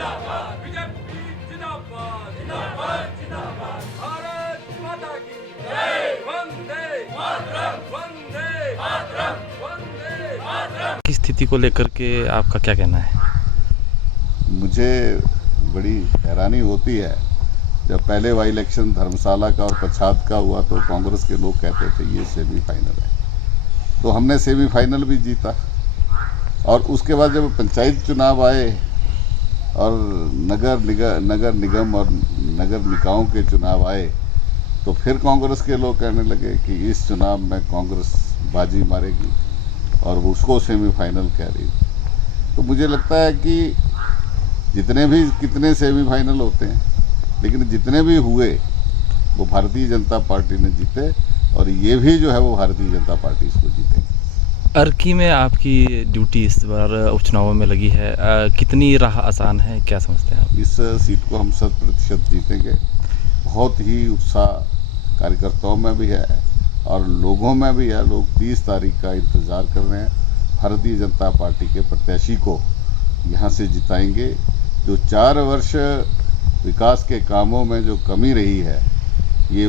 BJP जिंदाबाद जिंदाबाद जिंदाबाद। भारत माता की जय। वंदे मातरम वंदे मातरम वंदे मातरम। की स्थिति को लेकर के आपका क्या कहना है? मुझे बड़ी हैरानी होती है, जब पहले वाई इलेक्शन धर्मशाला का और पच्छाद का हुआ तो कांग्रेस के लोग कहते थे ये सेमीफाइनल है, तो हमने सेमीफाइनल भी जीता। और उसके बाद जब पंचायत चुनाव आए और नगर निगम और नगर निकायों के चुनाव आए, तो फिर कांग्रेस के लोग कहने लगे कि इस चुनाव में कांग्रेस बाजी मारेगी और उसको सेमीफाइनल कह रही। तो मुझे लगता है कि कितने सेमीफाइनल होते हैं, लेकिन जितने भी हुए वो भारतीय जनता पार्टी ने जीते, और ये भी जो है वो भारतीय जनता पार्टी इसको जीतेगी। अर्की में आपकी ड्यूटी इस बार उपचुनावों में लगी है, कितनी राह आसान है, क्या समझते हैं आप? इस सीट को हम 100% जीतेंगे। बहुत ही उत्साह कार्यकर्ताओं में भी है और लोगों में भी है। लोग 30 तारीख का इंतज़ार कर रहे हैं। भारतीय जनता पार्टी के प्रत्याशी को यहाँ से जिताएंगे। जो 4 वर्ष विकास के कामों में जो कमी रही है, ये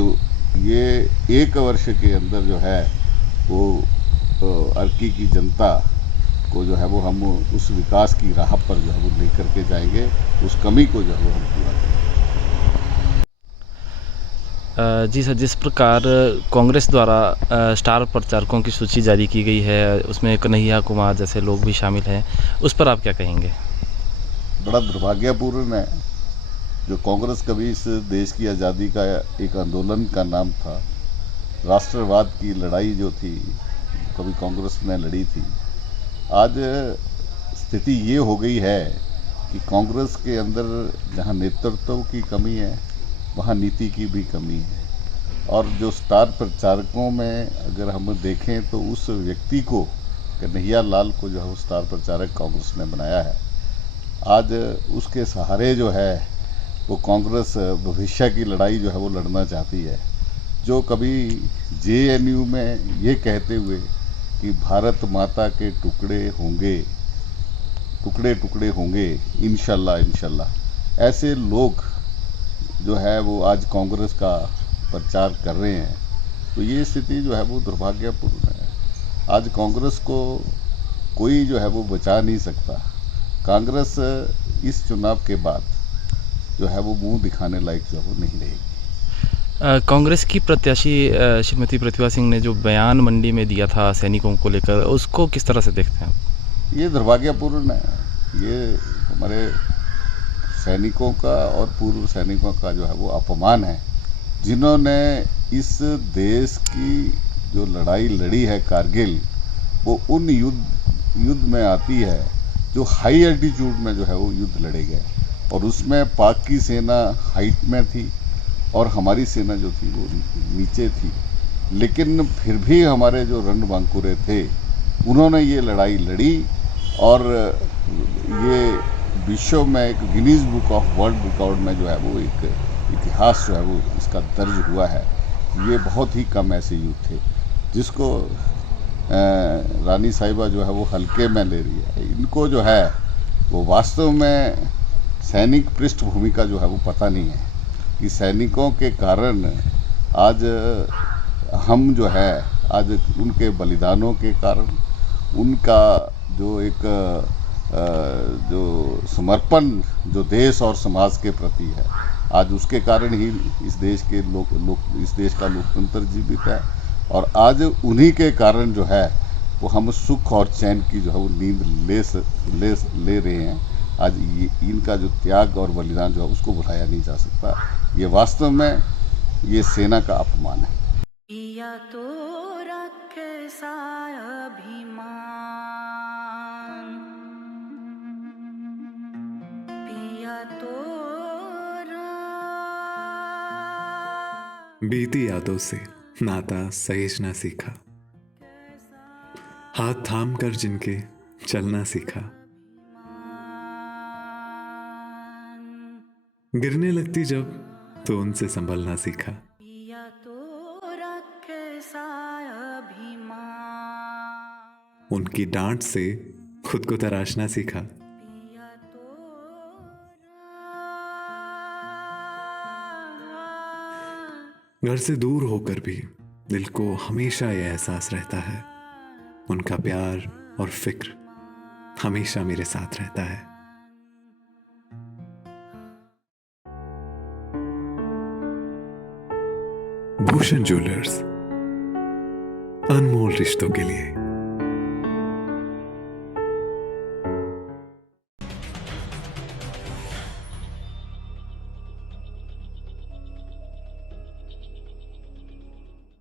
1 वर्ष के अंदर जो है वो अर्की की जनता को जो है वो हम उस विकास की राह पर जो है वो लेकर के जाएंगे। उस कमी को जो है वो हम पूरा करेंगे। जी सर, जिस प्रकार कांग्रेस द्वारा स्टार प्रचारकों की सूची जारी की गई है, उसमें कन्हैया कुमार जैसे लोग भी शामिल हैं, उस पर आप क्या कहेंगे? बड़ा दुर्भाग्यपूर्ण है। जो कांग्रेस कभी इस देश की आज़ादी का एक आंदोलन का नाम था, राष्ट्रवाद की लड़ाई जो थी कभी कांग्रेस ने लड़ी थी, आज स्थिति ये हो गई है कि कांग्रेस के अंदर जहाँ नेतृत्व की कमी है, वहाँ नीति की भी कमी है। और जो स्टार प्रचारकों में अगर हम देखें तो उस व्यक्ति को, कन्हैया लाल को जो है वो स्टार प्रचारक कांग्रेस ने बनाया है। आज उसके सहारे जो है वो कांग्रेस भविष्य की लड़ाई जो है वो लड़ना चाहती है। जो कभी JNU में ये कहते हुए कि भारत माता के टुकड़े टुकड़े होंगे इंशाल्लाह इंशाल्लाह, ऐसे लोग जो है वो आज कांग्रेस का प्रचार कर रहे हैं। तो ये स्थिति जो है वो दुर्भाग्यपूर्ण है। आज कांग्रेस को कोई जो है वो बचा नहीं सकता। कांग्रेस इस चुनाव के बाद जो है वो मुंह दिखाने लायक जो है वो नहीं रहेगी। कांग्रेस की प्रत्याशी श्रीमती प्रतिभा सिंह ने जो बयान मंडी में दिया था सैनिकों को लेकर, उसको किस तरह से देखते हैं आप? ये दुर्भाग्यपूर्ण है। ये हमारे सैनिकों का और पूर्व सैनिकों का जो है वो अपमान है, जिन्होंने इस देश की जो लड़ाई लड़ी है कारगिल, वो उन युद्ध में आती है जो हाई एल्टीट्यूड में जो है वो युद्ध लड़े गए, और उसमें पाक की सेना हाइट में थी और हमारी सेना जो थी वो नीचे थी। लेकिन फिर भी हमारे जो रणबांकुरे थे, उन्होंने ये लड़ाई लड़ी, और ये विश्व में एक Guinness book of world record में जो है वो एक इतिहास जो है वो इसका दर्ज हुआ है। ये बहुत ही कम ऐसे युद्ध थे जिसको रानी साहिबा जो है वो हल्के में ले रही है। इनको जो है वो वास्तव में सैनिक पृष्ठभूमि का जो है वो पता नहीं है कि सैनिकों के कारण आज हम जो है, आज उनके बलिदानों के कारण, उनका जो एक जो समर्पण जो देश और समाज के प्रति है, आज उसके कारण ही इस देश के इस देश का लोकतंत्र जीवित है। और आज उन्हीं के कारण जो है वो हम सुख और चैन की जो है वो नींद ले रहे हैं। आज इनका जो त्याग और बलिदान जो है उसको भुलाया नहीं जा सकता। ये वास्तव में ये सेना का अपमान है। पिया तो रखे सारा अभिमान, पिया तो बीती यादों से नाता सहेजना सीखा, हाथ थाम कर जिनके चलना सीखा, गिरने लगती जब तो उनसे संभलना सीखा। पिया तो रखे सारा अभिमान, उनकी डांट से खुद को तराशना सीखा। पिया तो घर से दूर होकर भी दिल को हमेशा यह एहसास रहता है, उनका प्यार और फिक्र हमेशा मेरे साथ रहता है। भूषण ज्वेलर्स, अनमोल रिश्तों के लिए।